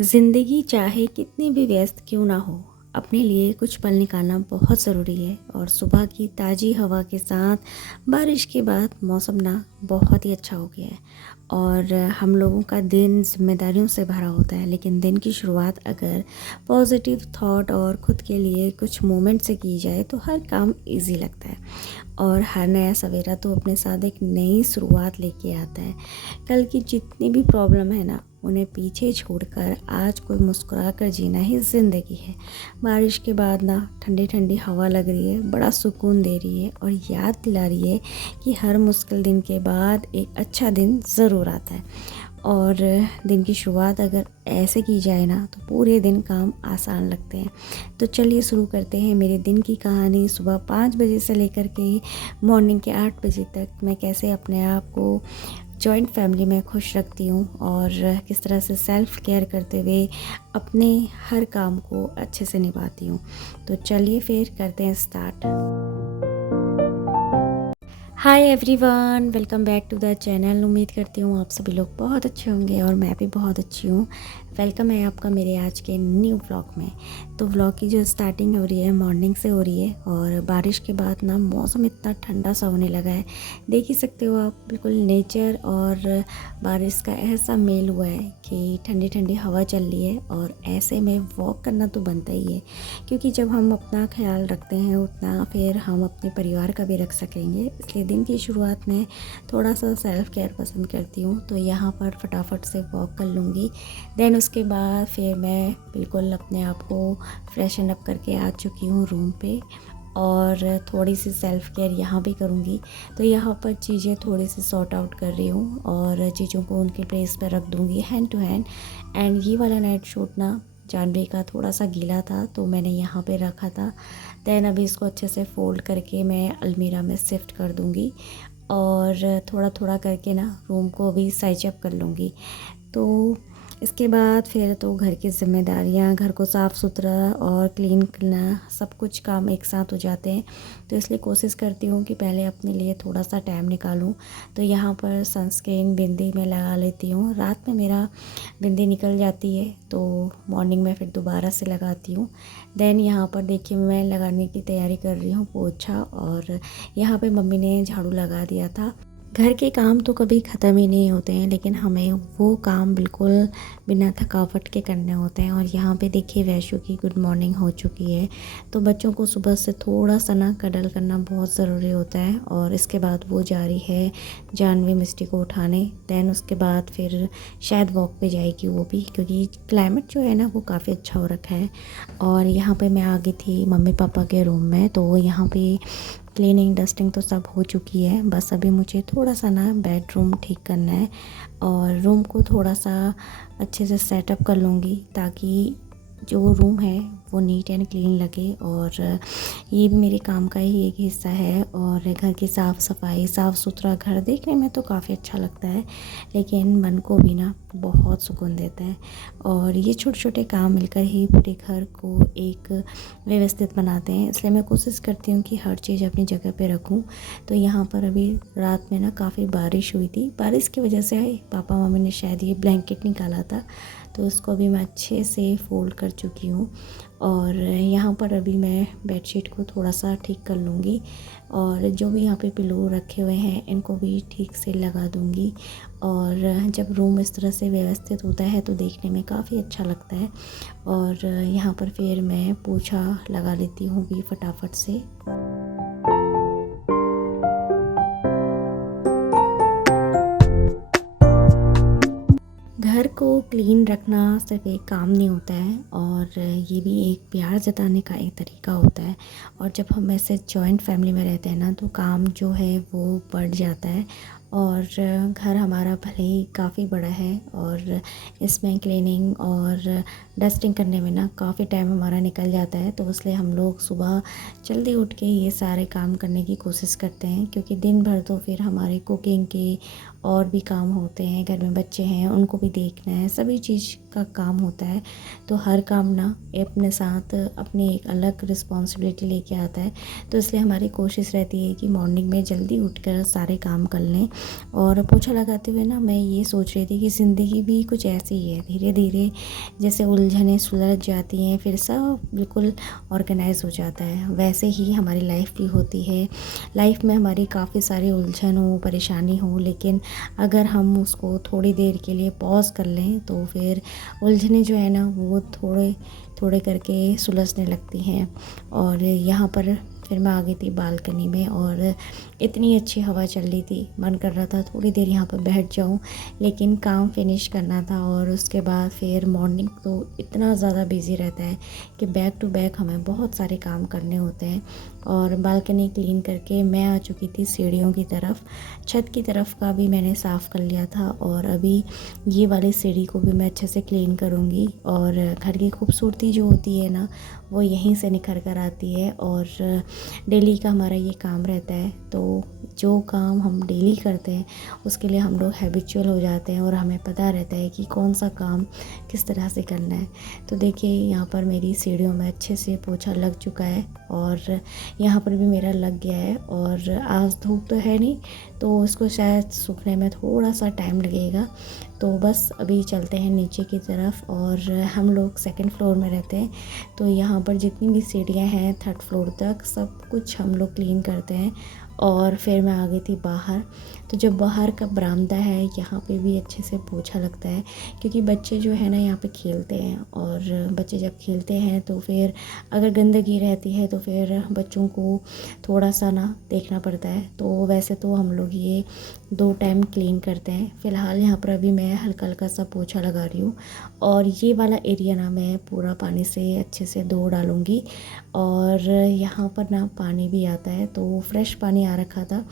ज़िंदगी चाहे कितनी भी व्यस्त क्यों ना हो, अपने लिए कुछ पल निकालना बहुत ज़रूरी है। और सुबह की ताज़ी हवा के साथ बारिश के बाद मौसम ना बहुत ही अच्छा हो गया है। और हम लोगों का दिन जिम्मेदारियों से भरा होता है, लेकिन दिन की शुरुआत अगर पॉजिटिव थॉट और ख़ुद के लिए कुछ मोमेंट से की जाए तो हर काम इजी लगता है। और हर नया सवेरा तो अपने साथ एक नई शुरुआत लेके आता है। कल की जितनी भी प्रॉब्लम है ना, उन्हें पीछे छोड़कर आज कोई मुस्कुरा कर जीना ही ज़िंदगी है। बारिश के बाद ना ठंडी ठंडी हवा लग रही है, बड़ा सुकून दे रही है और याद दिला रही है कि हर मुश्किल दिन के बाद एक अच्छा दिन ज़रूर आता है। और दिन की शुरुआत अगर ऐसे की जाए ना तो पूरे दिन काम आसान लगते हैं। तो चलिए शुरू करते हैं मेरे दिन की कहानी। सुबह 5 बजे से लेकर के मॉर्निंग के 8 बजे तक मैं कैसे अपने आप को जॉइंट फैमिली में खुश रखती हूँ और किस तरह से सेल्फ़ केयर करते हुए अपने हर काम को अच्छे से निभाती हूँ। तो चलिए फिर करते हैं start. Hi everyone, welcome back to the channel. उम्मीद करती हूँ आप सभी लोग बहुत अच्छे होंगे और मैं भी बहुत अच्छी हूँ। वेलकम है आपका मेरे आज के न्यू व्लॉग में। तो व्लॉग की जो स्टार्टिंग हो रही है मॉर्निंग से हो रही है और बारिश के बाद ना मौसम इतना ठंडा सा होने लगा है। देख ही सकते हो आप, बिल्कुल नेचर और बारिश का ऐसा मेल हुआ है कि ठंडी ठंडी हवा चल रही है। और ऐसे में वॉक करना तो बनता ही है, क्योंकि जब हम अपना ख्याल रखते हैं उतना फिर हम अपने परिवार का भी रख सकेंगे। इसलिए दिन की शुरुआत में थोड़ा सा सेल्फ़ केयर पसंद करती हूँ। तो यहाँ पर फटाफट से वॉक कर लूँगी। देन उसके बाद फिर मैं बिल्कुल अपने आप को फ्रेशन अप करके आ चुकी हूँ रूम पे। और थोड़ी सी सेल्फ़ केयर यहाँ भी करूँगी। तो यहाँ पर चीज़ें थोड़ी सी सॉर्ट आउट कर रही हूँ और चीज़ों को उनके प्लेस पर रख दूँगी हैंड टू हैंड। एंड ये वाला नाइट सूट ना जानवी का थोड़ा सा गीला था तो मैंने यहाँ पे रखा था। देन अभी इसको अच्छे से फ़ोल्ड करके मैं अलमीरा में शिफ्ट कर दूँगी और थोड़ा थोड़ा करके ना रूम को भी साइज अप कर लूँगी। तो इसके बाद फिर तो घर की ज़िम्मेदारियाँ, घर को साफ़ सुथरा और क्लीन करना, सब कुछ काम एक साथ हो जाते हैं। तो इसलिए कोशिश करती हूँ कि पहले अपने लिए थोड़ा सा टाइम निकालूँ। तो यहाँ पर सनस्क्रीन, बिंदी मैं लगा लेती हूँ। रात में मेरा बिंदी निकल जाती है तो मॉर्निंग में फिर दोबारा से लगाती हूँ। देन यहाँ पर देखिए मैं लगाने की तैयारी कर रही हूँ पोछा। और यहाँ पे मम्मी ने झाड़ू लगा दिया था। घर के काम तो कभी ख़त्म ही नहीं होते हैं, लेकिन हमें वो काम बिल्कुल बिना थकावट के करने होते हैं। और यहाँ पे देखिए वैशु की गुड मॉर्निंग हो चुकी है। तो बच्चों को सुबह से थोड़ा सा ना कडल करना बहुत ज़रूरी होता है। और इसके बाद वो जा रही है जानवी मिस्टी को उठाने। दैन उसके बाद फिर शायद वॉक पे जाएगी वो भी, क्योंकि क्लाइमेट जो है ना वो काफ़ी अच्छा हो रखा है। और यहाँ पर मैं आ गई थी मम्मी पापा के रूम में। तो यहाँ पर क्लीनिंग डस्टिंग तो सब हो चुकी है। बस अभी मुझे थोड़ा सा ना बेडरूम ठीक करना है और रूम को थोड़ा सा अच्छे से सेटअप कर लूँगी, ताकि जो रूम है वो नीट एंड क्लीन लगे। और ये भी मेरे काम का ही एक हिस्सा है। और घर की साफ़ सफाई, साफ़ सुथरा घर देखने में तो काफ़ी अच्छा लगता है, लेकिन मन को भी ना बहुत सुकून देता है। और ये छोटे छोटे काम मिलकर ही पूरे घर को एक व्यवस्थित बनाते हैं। इसलिए मैं कोशिश करती हूँ कि हर चीज़ अपनी जगह पे रखूँ। तो यहाँ पर अभी रात में ना काफ़ी बारिश हुई थी। बारिश की वजह से पापा मम्मी ने शायद ये ब्लैंकेट निकाला था, तो उसको भी मैं अच्छे से फ़ोल्ड कर चुकी हूँ। और यहाँ पर अभी मैं बेडशीट को थोड़ा सा ठीक कर लूँगी और जो भी यहाँ पे पिलो रखे हुए हैं इनको भी ठीक से लगा दूँगी। और जब रूम इस तरह से व्यवस्थित होता है तो देखने में काफ़ी अच्छा लगता है। और यहाँ पर फिर मैं पोछा लगा लेती हूँ भी फटाफट से। घर को क्लीन रखना सिर्फ एक काम नहीं होता है, और ये भी एक प्यार जताने का एक तरीका होता है। और जब हम ऐसे जॉइंट फैमिली में रहते हैं ना तो काम जो है वो बढ़ जाता है। और घर हमारा भले ही काफ़ी बड़ा है और इसमें क्लीनिंग और डस्टिंग करने में ना काफ़ी टाइम हमारा निकल जाता है। तो इसलिए हम लोग सुबह जल्दी उठ के ये सारे काम करने की कोशिश करते हैं, क्योंकि दिन भर तो फिर हमारे कुकिंग के और भी काम होते हैं, घर में बच्चे हैं उनको भी देखना है, सभी चीज़ का काम होता है। तो हर काम ना अपने साथ अपनी एक अलग रिस्पॉन्सिबिलिटी लेके आता है। तो इसलिए हमारी कोशिश रहती है कि मॉर्निंग में जल्दी उठकर सारे काम कर लें। और पोछा लगाते हुए ना मैं ये सोच रही थी कि ज़िंदगी भी कुछ ऐसी ही है, धीरे धीरे जैसे उलझनें सुलझ जाती हैं फिर सब बिल्कुल ऑर्गेनाइज हो जाता है, वैसे ही हमारी लाइफ भी होती है। लाइफ में हमारी काफ़ी सारी उलझन हो, परेशानी हो, लेकिन अगर हम उसको थोड़ी देर के लिए पॉज़ कर लें तो फिर उलझनें जो है ना वो थोड़े थोड़े करके सुलझने लगती हैं। और यहाँ पर फिर मैं आ गई थी बालकनी में और इतनी अच्छी हवा चल रही थी, मन कर रहा था थोड़ी देर यहाँ पर बैठ जाऊँ, लेकिन काम फिनिश करना था। और उसके बाद फिर मॉर्निंग तो इतना ज़्यादा बिज़ी रहता है कि बैक टू बैक हमें बहुत सारे काम करने होते हैं। और बालकनी क्लीन करके मैं आ चुकी थी सीढ़ियों की तरफ, छत की तरफ का भी मैंने साफ़ कर लिया था और अभी ये वाली सीढ़ी को भी मैं अच्छे से क्लीन करूँगी। और घर की खूबसूरती जो होती है ना वो यहीं से निखर कर आती है। और डेली का हमारा ये काम रहता है, तो जो काम हम डेली करते हैं उसके लिए हम लोग हैबिचुअल हो जाते हैं और हमें पता रहता है कि कौन सा काम किस तरह से करना है। तो देखिए यहाँ पर मेरी सीढ़ियों में अच्छे से पोछा लग चुका है और यहाँ पर भी मेरा लग गया है। और आज धूप तो है नहीं तो इसको शायद सूखने में थोड़ा सा टाइम लगेगा। तो बस अभी चलते हैं नीचे की तरफ। और हम लोग सेकंड फ्लोर में रहते हैं, तो यहाँ पर जितनी भी सीढ़ियाँ हैं थर्ड फ्लोर तक सब कुछ हम लोग क्लीन करते हैं। और फिर मैं आ गई थी बाहर, तो जो बाहर का बरामदा है यहाँ पे भी अच्छे से पोछा लगता है, क्योंकि बच्चे जो है ना यहाँ पे खेलते हैं। और बच्चे जब खेलते हैं तो फिर अगर गंदगी रहती है तो फिर बच्चों को थोड़ा सा ना देखना पड़ता है। तो वैसे तो हम लोग ये 2 टाइम क्लीन करते हैं। फ़िलहाल यहाँ पर अभी मैं हल्का हल्का सा पोछा लगा रही हूँ और ये वाला एरिया ना मैं पूरा पानी से अच्छे से धो डालूँगी। और यहाँ पर ना पानी भी आता है, तो फ्रेश पानी आ रखा था,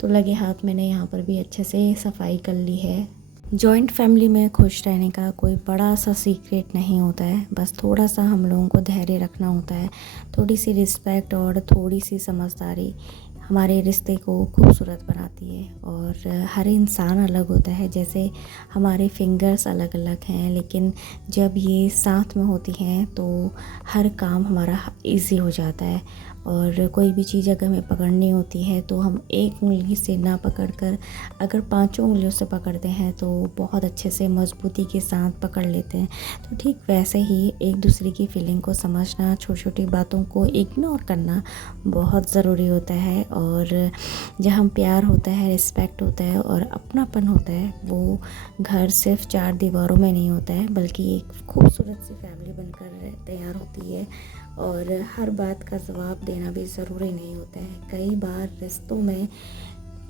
तो लगे हाथ मैंने यहाँ पर भी अच्छे से सफाई कर ली है। जॉइंट फैमिली में खुश रहने का कोई बड़ा सा सीक्रेट नहीं होता है, बस थोड़ा सा हम लोगों को धैर्य रखना होता है, थोड़ी सी रिस्पेक्ट और थोड़ी सी समझदारी हमारे रिश्ते को खूबसूरत बनाती है। और हर इंसान अलग होता है, जैसे हमारे फिंगर्स अलग अलग हैं, लेकिन जब ये साथ में होती हैं तो हर काम हमारा इजी हो जाता है। और कोई भी चीज़ अगर हमें पकड़नी होती है तो हम एक उंगली से ना पकड़कर अगर 5 उंगलियों से पकड़ते हैं तो बहुत अच्छे से मजबूती के साथ पकड़ लेते हैं। तो ठीक वैसे ही एक दूसरे की फीलिंग को समझना, छोटी छोटी बातों को इग्नोर करना बहुत ज़रूरी होता है। और जहाँ प्यार होता है, रिस्पेक्ट होता है और अपनापन होता है, वो घर सिर्फ 4 दीवारों में नहीं होता है, बल्कि एक खूबसूरत सी फैमिली बनकर तैयार होती है। और हर बात का जवाब देना भी ज़रूरी नहीं होता है, कई बार रिश्तों में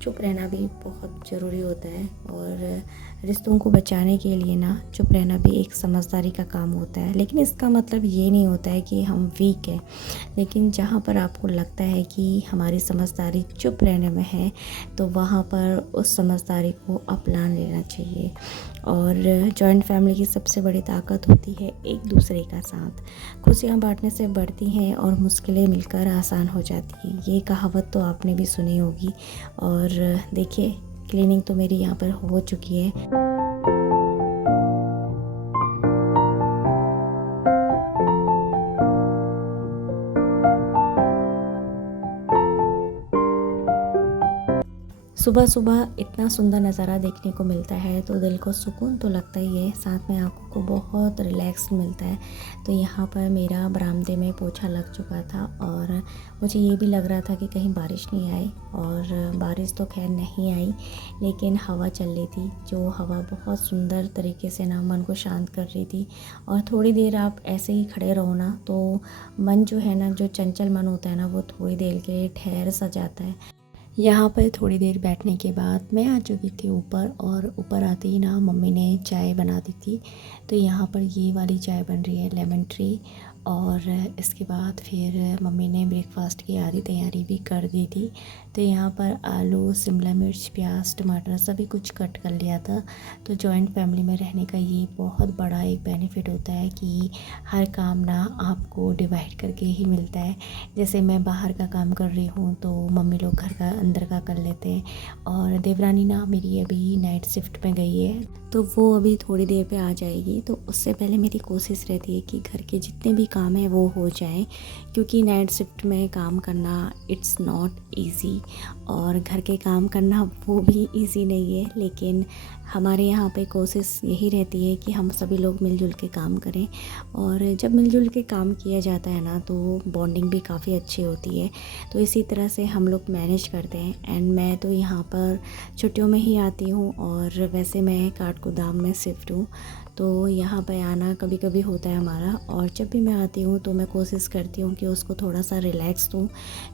चुप रहना भी बहुत ज़रूरी होता है। और रिश्तों को बचाने के लिए ना चुप रहना भी एक समझदारी का काम होता है, लेकिन इसका मतलब ये नहीं होता है कि हम वीक हैं। लेकिन जहाँ पर आपको लगता है कि हमारी समझदारी चुप रहने में है, तो वहाँ पर उस समझदारी को अपना लेना चाहिए। और जॉइंट फैमिली की सबसे बड़ी ताकत होती है एक दूसरे का साथ। खुशियाँ बांटने से बढ़ती हैं और मुश्किलें मिलकर आसान हो जाती हैं, ये कहावत तो आपने भी सुनी होगी। और देखिए क्लीनिंग तो मेरी यहाँ पर हो चुकी है। सुबह सुबह इतना सुंदर नज़ारा देखने को मिलता है तो दिल को सुकून तो लगता ही है, साथ में आँखों को बहुत रिलैक्स मिलता है। तो यहाँ पर मेरा बरामदे में पोछा लग चुका था और मुझे ये भी लग रहा था कि कहीं बारिश नहीं आई, और बारिश तो खैर नहीं आई, लेकिन हवा चल रही थी, जो हवा बहुत सुंदर तरीके से ना मन को शांत कर रही थी। और थोड़ी देर आप ऐसे ही खड़े रहो ना तो मन जो है ना, जो चंचल मन होता है ना, वो थोड़ी देर के लिए ठहर सा जाता है। यहाँ पर थोड़ी देर बैठने के बाद मैं आ चुकी थी ऊपर, और ऊपर आते ही ना मम्मी ने चाय बना दी थी। तो यहाँ पर ये वाली चाय बन रही है लेमन ट्री, और इसके बाद फिर मम्मी ने ब्रेकफास्ट की आधी तैयारी भी कर दी थी। तो यहाँ पर आलू, शिमला मिर्च, प्याज, टमाटर सभी कुछ कट कर लिया था। तो जॉइंट फैमिली में रहने का ये बहुत बड़ा एक बेनिफिट होता है कि हर काम ना आपको डिवाइड करके ही मिलता है। जैसे मैं बाहर का काम कर रही हूँ तो मम्मी लोग घर का अंदर का कर लेते हैं, और देवरानी ना मेरी अभी नाइट शिफ्ट में गई है, तो वो अभी थोड़ी देर पे आ जाएगी। तो उससे पहले मेरी कोशिश रहती है कि घर के जितने भी काम हैं वो हो जाएं, क्योंकि नाइट शिफ्ट में काम करना इट्स नॉट इजी, और घर के काम करना वो भी इजी नहीं है। लेकिन हमारे यहाँ पे कोशिश यही रहती है कि हम सभी लोग मिलजुल के काम करें, और जब मिलजुल के काम किया जाता है ना तो बॉन्डिंग भी काफ़ी अच्छी होती है। तो इसी तरह से हम लोग मैनेज करते हैं। एंड मैं तो यहाँ पर छुट्टियों में ही आती हूँ, और वैसे मैं काठगोदाम में शिफ्ट हूँ, तो यहाँ पे आना कभी कभी होता है हमारा। और जब भी मैं आती हूँ तो मैं कोशिश करती हूँ कि उसको थोड़ा सा रिलैक्स दूँ,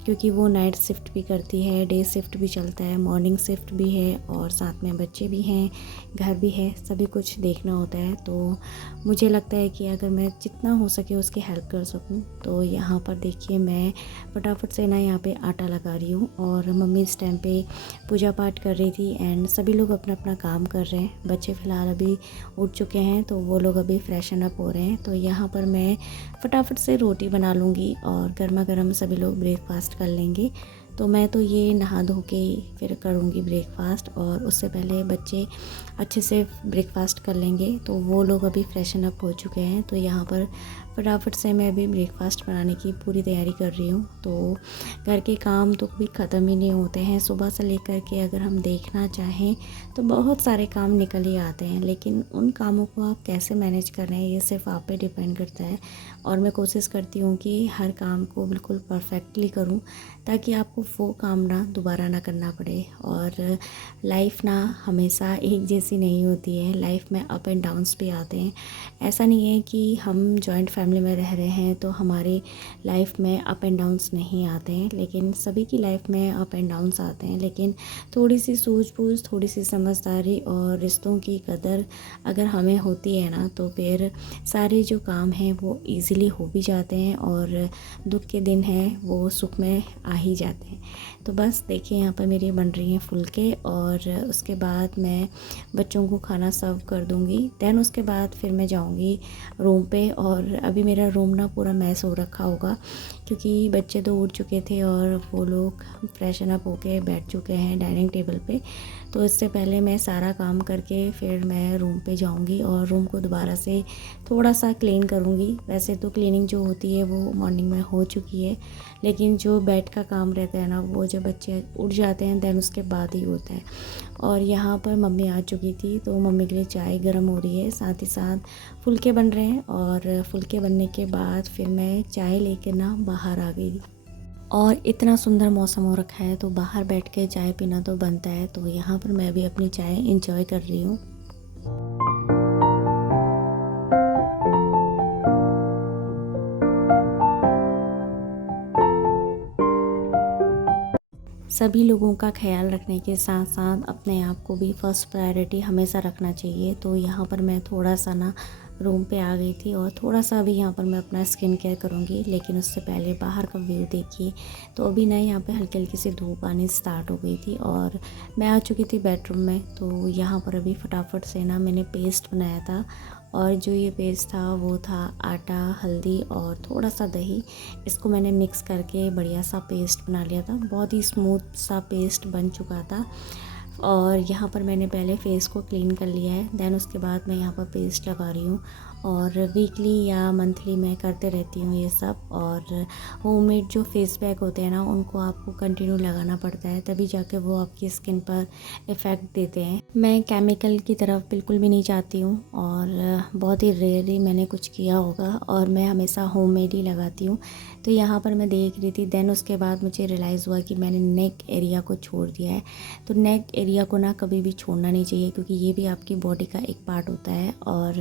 क्योंकि वो नाइट शिफ्ट भी करती है, डे शिफ्ट भी चलता है, मॉर्निंग शिफ्ट भी है, और साथ में बच्चे भी हैं, घर भी है, सभी कुछ देखना होता है। तो मुझे लगता है कि अगर मैं जितना हो सके उसकी हेल्प कर सकूँ। तो यहाँ पर देखिए मैं फटाफट से ना यहाँ पे आटा लगा रही हूँ, और मम्मी इस टाइम पे पूजा पाठ कर रही थी, एंड सभी लोग अपना अपना काम कर रहे हैं। बच्चे फ़िलहाल अभी उठ चुके हैं तो वो लोग अभी फ्रेशन अप हो रहे हैं। तो यहाँ पर मैं फटाफट से रोटी बना लूँगी, और गर्मा गर्म सभी लोग ब्रेकफास्ट कर लेंगे। तो मैं तो ये नहा धो के फिर करूँगी ब्रेकफास्ट, और उससे पहले बच्चे अच्छे से ब्रेकफास्ट कर लेंगे। तो वो लोग अभी फ्रेशन अप हो चुके हैं। तो यहाँ पर फटाफट से मैं अभी ब्रेकफास्ट बनाने की पूरी तैयारी कर रही हूँ। तो घर के काम तो कभी ख़त्म ही नहीं होते हैं, सुबह से लेकर के अगर हम देखना चाहें तो बहुत सारे काम निकल ही आते हैं। लेकिन उन कामों को आप कैसे मैनेज कर रहे हैं ये सिर्फ आप पे डिपेंड करता है। और मैं कोशिश करती हूँ कि हर काम को बिल्कुल परफेक्टली करूँ, ताकि आपको वो काम ना दोबारा ना करना पड़े। और लाइफ ना हमेशा एक जैसी नहीं होती है, लाइफ में अप एंड डाउन्स भी आते हैं। ऐसा नहीं है कि हम जॉइंट फैमिली में रह रहे हैं तो हमारी लाइफ में अप एंड डाउन्स नहीं आते हैं, लेकिन सभी की लाइफ में अप एंड डाउन्स आते हैं। लेकिन थोड़ी सी सूझबूझ, थोड़ी सी समझदारी और रिश्तों की कदर अगर हमें होती है ना, तो फिर सारे जो काम हैं वो इजीली हो भी जाते हैं, और दुख के दिन हैं वो सुख में आ ही जाते हैं। तो बस देखिए यहाँ पर मेरी बन रही हैं फुलके, और उसके बाद मैं बच्चों को खाना सर्व कर दूँगी। दैन उसके बाद फिर मैं जाऊँगी रूम पे। और अभी मेरा रूम ना पूरा मैस हो रखा होगा, क्योंकि बच्चे तो उठ चुके थे और वो लोग फ्रेशन अप होके बैठ चुके हैं डाइनिंग टेबल पे। तो इससे पहले मैं सारा काम करके फिर मैं रूम पे जाऊंगी, और रूम को दोबारा से थोड़ा सा क्लीन करूंगी। वैसे तो क्लीनिंग जो होती है वो मॉर्निंग में हो चुकी है, लेकिन जो बेड का काम रहता है ना वो जब बच्चे उठ जाते हैं दैन उसके बाद ही होता है। और यहाँ पर मम्मी आ चुकी थी, तो मम्मी के लिए चाय गर्म हो रही है, साथ ही साथ फुलके बन रहे हैं। और फुलके बनने के बाद फिर मैं चाय लेकर ना बाहर आ गई। और इतना सुंदर मौसम हो रखा है तो बाहर बैठ के चाय पीना तो बनता है। तो यहाँ पर मैं भी अपनी चाय इंजॉय कर रही हूँ। सभी लोगों का ख्याल रखने के साथ साथ अपने आप को भी फर्स्ट प्रायोरिटी हमेशा रखना चाहिए। तो यहाँ पर मैं थोड़ा सा ना रूम पे आ गई थी, और थोड़ा सा अभी यहाँ पर मैं अपना स्किन केयर करूँगी। लेकिन उससे पहले बाहर का व्यू देखिए, तो अभी ना यहाँ पे हल्की हल्की सी धूप आनी स्टार्ट हो गई थी, और मैं आ चुकी थी बेडरूम में। तो यहाँ पर अभी फटाफट से ना मैंने पेस्ट बनाया था, और जो ये पेस्ट था वो था आटा, हल्दी और थोड़ा सा दही। इसको मैंने मिक्स करके बढ़िया सा पेस्ट बना लिया था, बहुत ही स्मूथ सा पेस्ट बन चुका था। और यहाँ पर मैंने पहले फेस को क्लीन कर लिया है, दैन उसके बाद मैं यहाँ पर पेस्ट लगा रही हूँ। और वीकली या मंथली मैं करते रहती हूँ ये सब। और होममेड जो फेस पैक होते हैं ना उनको आपको कंटिन्यू लगाना पड़ता है, तभी जाके वो आपकी स्किन पर इफ़ेक्ट देते हैं। मैं केमिकल की तरफ बिल्कुल भी नहीं चाहती हूँ, और बहुत ही रेयरली मैंने कुछ किया होगा, और मैं हमेशा होममेड ही लगाती हूँ। तो यहाँ पर मैं देख रही थी, दैन उसके बाद मुझे रियलाइज़ हुआ कि मैंने नेक एरिया को छोड़ दिया है। तो नेक एरिया को ना कभी भी छोड़ना नहीं चाहिए, क्योंकि ये भी आपकी बॉडी का एक पार्ट होता है। और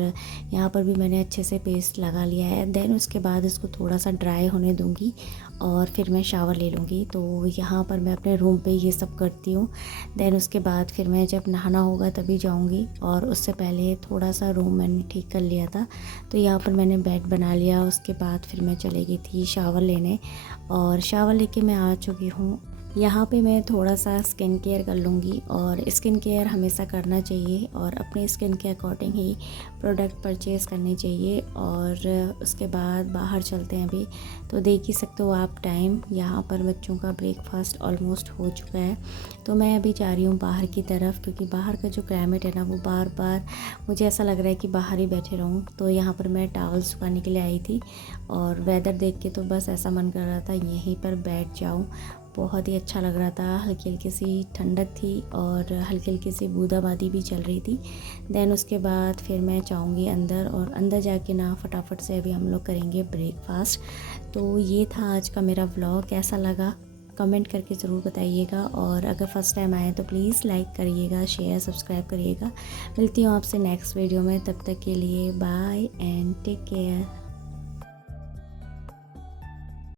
यहाँ पर भी भी मैंने अच्छे से पेस्ट लगा लिया है। देन उसके बाद इसको थोड़ा सा ड्राई होने दूँगी और फिर मैं शावर ले लूँगी। तो यहाँ पर मैं अपने रूम पे ये सब करती हूँ। देन उसके बाद फिर मैं जब नहाना होगा तभी जाऊँगी, और उससे पहले थोड़ा सा रूम मैंने ठीक कर लिया था। तो यहाँ पर मैंने बेड बना लिया। उसके बाद फिर मैं चली गई थी शावर लेने, और शावर लेके मैं आ चुकी हूँ। यहाँ पे मैं थोड़ा सा स्किन केयर कर लूँगी, और स्किन केयर हमेशा करना चाहिए और अपने स्किन के अकॉर्डिंग ही प्रोडक्ट परचेज़ करने चाहिए। और उसके बाद बाहर चलते हैं अभी। तो देख ही सकते हो आप टाइम, यहाँ पर बच्चों का ब्रेकफास्ट ऑलमोस्ट हो चुका है। तो मैं अभी जा रही हूँ बाहर की तरफ, क्योंकि बाहर का जो क्लाइमेट है ना वो बार बार मुझे ऐसा लग रहा है कि बाहर ही बैठे रहूँ। तो यहाँ पर मैं टॉवल सुखाने के लिए आई थी, और वेदर देख के तो बस ऐसा मन कर रहा था यहीं पर बैठ जाऊँ। बहुत ही अच्छा लग रहा था, हल्की हल्की सी ठंडक थी और हल्की हल्की सी बूंदाबांदी भी चल रही थी। देन उसके बाद फिर मैं जाऊंगी अंदर, और अंदर जाके ना फटाफट से अभी हम लोग करेंगे ब्रेकफास्ट। तो ये था आज का मेरा व्लॉग। कैसा लगा कमेंट करके ज़रूर बताइएगा, और अगर फर्स्ट टाइम आए तो प्लीज़ लाइक करिएगा, शेयर सब्सक्राइब करिएगा। मिलती हूँ आपसे नेक्स्ट वीडियो में, तब तक के लिए बाय एंड टेक केयर।